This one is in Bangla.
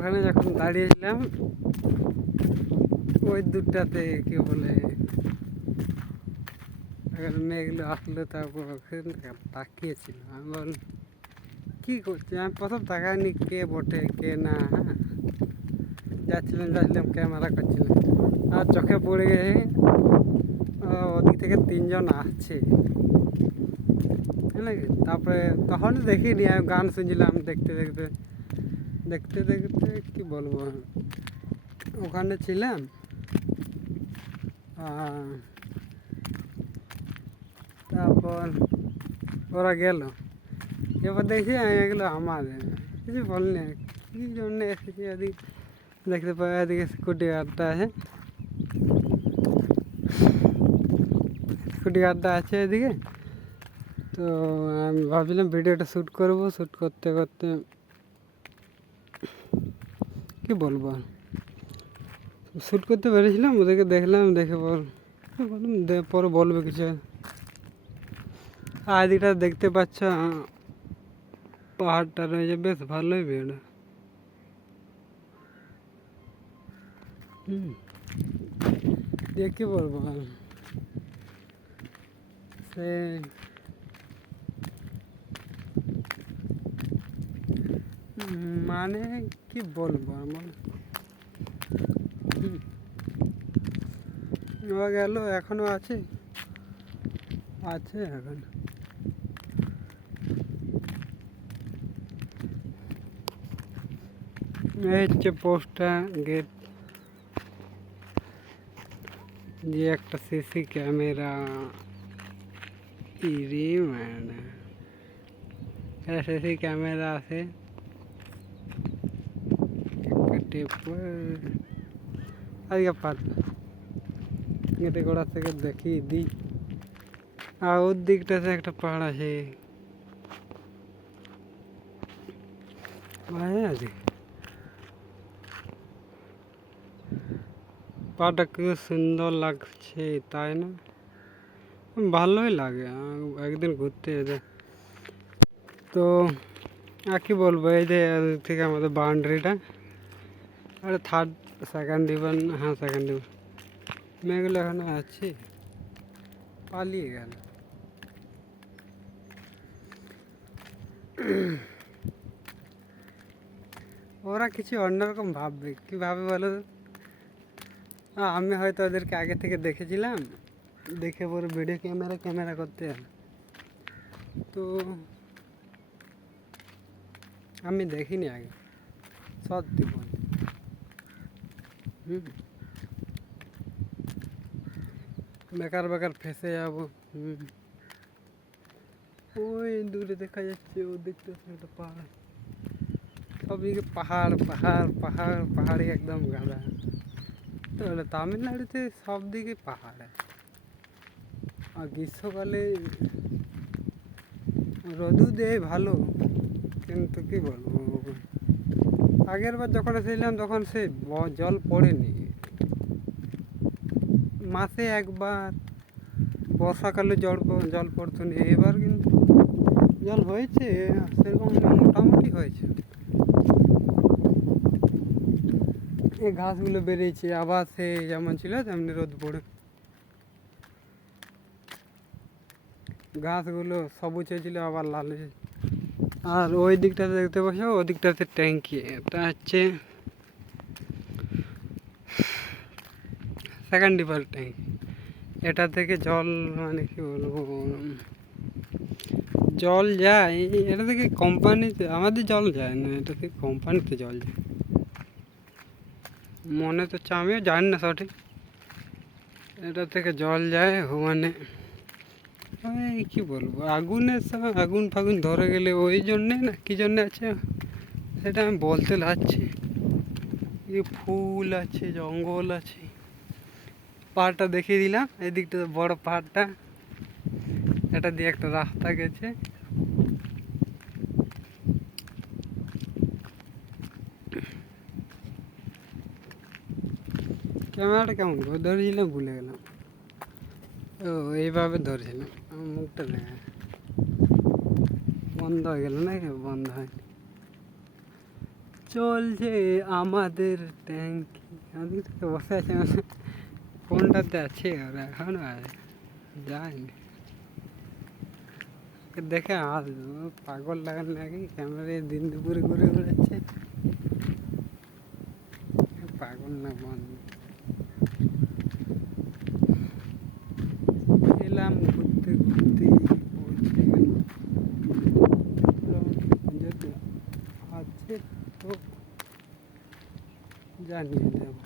ওখানে যখন দাঁড়িয়েছিলাম ওই দুটাতে কি বলে মেয়েগুলো আসলো, তারপর ওখানে তাকিয়েছিল। আমি বল কী করছি, আমি প্রথম তাকাইনি কে বটে কে না। হ্যাঁ, যাচ্ছিলাম ক্যামেরা করছিলাম, আর চোখে পড়ে গেছে ওদিক থেকে 3জন আসছে। নাকি তারপরে তখন দেখিনি, আমি গান শুনছিলাম দেখতে দেখতে দেখতে দেখতে কি বলবো, ওখানে ছিলাম। তারপর ওরা গেল, এবার দেখি এগুলো আমাদের কিছু বলনি কী জন্যে এসেছি। এদিকে দেখতে পাই এদিকে সিকিউরিটি গার্ডটা আছে, সিকিউরিটি গার্ডটা আছে এদিকে। তো আমি ভাবছিলাম ভিডিওটা শ্যুট করবো, শ্যুট করতে করতে কী বলবো, শ্যুট করতে পেরেছিলাম। ওদেরকে দেখলাম, দেখে পরে বলবে কিছু। আর এদিকটা দেখতে পাচ্ছ পাহাড়টা রয়েছে, বেশ ভালোই ভিড়। দিয়ে কী বলবো, সে মানে কি বলবো আমার, ও গেল, এখনো আছে আছে এখন। এই হচ্ছে পোস্টটা, গেট দিয়ে একটা সিসি ক্যামেরা। ইরে মানে সিসি ক্যামেরা আছে, আজকে গেটে গোড়া থেকে দেখিয়ে দিই। আর ওর দিকটাতে একটা পাহাড় আছে, আছে পাহাড়টা খুব সুন্দর লাগছে, তাই না? ভালোই লাগে একদিন ঘুরতে যেতে। তো আর কি বলবো, এই যে থেকে আমাদের বাউন্ডারিটা, আরে সেকেন্ড ডিভিশন, হ্যাঁ সেকেন্ড ডিভিশন। মেয়েগুলো এখনো আছে, পালিয়ে গেল। ওরা কিছু অন্যরকম ভাববে, কী ভাবে বলো? আমি হয়তো ওদেরকে আগে থেকে দেখেছিলাম, দেখে পরে ভিডিও ক্যামেরা করতে, তো আমি দেখিনি আগে, সত্যি বলছি। বেকার ফেসে যাবো। ওই দূরে দেখা যাচ্ছে, ও দেখতে একটা পাহাড়, সবদিকে পাহাড়ি একদম গাদা। তাহলে তামিলনাড়ুতে সব দিকে পাহাড়, আর গ্রীষ্মকালে রোদু দেয় ভালো, কিন্তু কি বলবো, আগের বার যখন এসেছিলাম তখন সে জল পড়েনি, মাসে একবার বর্ষাকালে জল পড়তো না। এবার কিন্তু জল হয়েছে, সেরকম মোটামুটি হয়েছে। এই ঘাসগুলো বেরিয়েছে, আবার সে যেমন ছিল তেমনি রোদ পড়ে, ঘাসগুলো সবুজ হয়েছিল আবার লাল হয়েছে। আর ওই দিকটাতে দেখতে পাচ্ছ, ওই দিকটাতে ট্যাঙ্কি, এটা হচ্ছে সেকেন্ড ডিপার ট্যাঙ্কি। এটা থেকে জল মানে কি বলবো, জল যায় এটা থেকে কোম্পানিতে, আমাদের জল যায় না, এটা থেকে কোম্পানিতে জল যায় মনে তো, আমিও জানি না সঠিক। এটা থেকে জল যায় মানে এই কী বলবো, আগুনের সময় আগুন ফাগুন ধরে গেলে ওই জন্যে না, কী জন্যে আছে সেটা আমি বলতে লাগছি। ফুল আছে, জঙ্গল আছে। পাহাড়টা দেখিয়ে দিলাম, এই দিকটা বড় পাহাড়টা, এটা দিয়ে একটা রাস্তা গেছে। ক্যামেরাটা কেমন করে ধরেছিলাম ভুলে গেলাম। ও এইভাবে ধরেছিলাম, আমার মুখটা দেখা বন্ধ হয়ে গেল না, বন্ধ হয়নি। চলছে আমাদের ট্যাঙ্কি, ওদিক থেকে বসে আছে কোনটাতে আছে ওরা এখনো যায়নি। দেখে আসবো, পাগল লাগান নাকি ক্যামেরায় দিন দুপুরে ঘুরে বেড়াচ্ছে, পাগল না বন্ধ। এলাম ঘুরতে ঘুরতে পৌঁছে গেলাম, যদি আছে তো জানিয়ে দেবো।